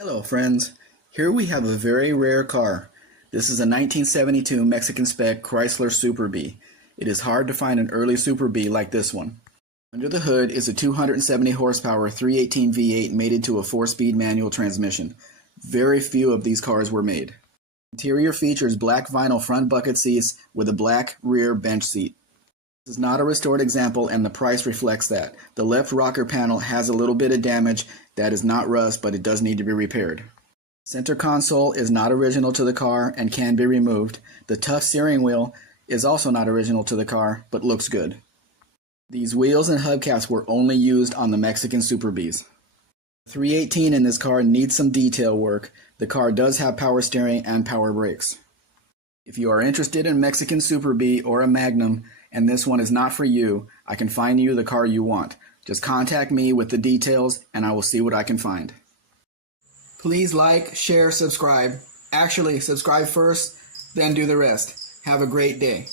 Hello friends, here we have a very rare car. This is a 1972 Mexican spec Chrysler Super Bee. It is hard to find an early Super Bee like this one. Under the hood is a 270 horsepower 318 V8 mated to a 4-speed manual transmission. Very few of these cars were made. Interior features black vinyl front bucket seats with a black rear bench seat. This is not a restored example and the price reflects that. The left rocker panel has a little bit of damage. That is not rust, but it does need to be repaired. Center console is not original to the car and can be removed. The Tuff steering wheel is also not original to the car, but looks good. These wheels and hubcaps were only used on the Mexican Super Bees. 318 in this car needs some detail work. The car does have power steering and power brakes. If you are interested in Mexican Super Bee or a Magnum, and this one is not for you, I can find you the car you want. Just contact me with the details and I will see what I can find. Please like, share, subscribe. Actually, subscribe first, then do the rest. Have a great day.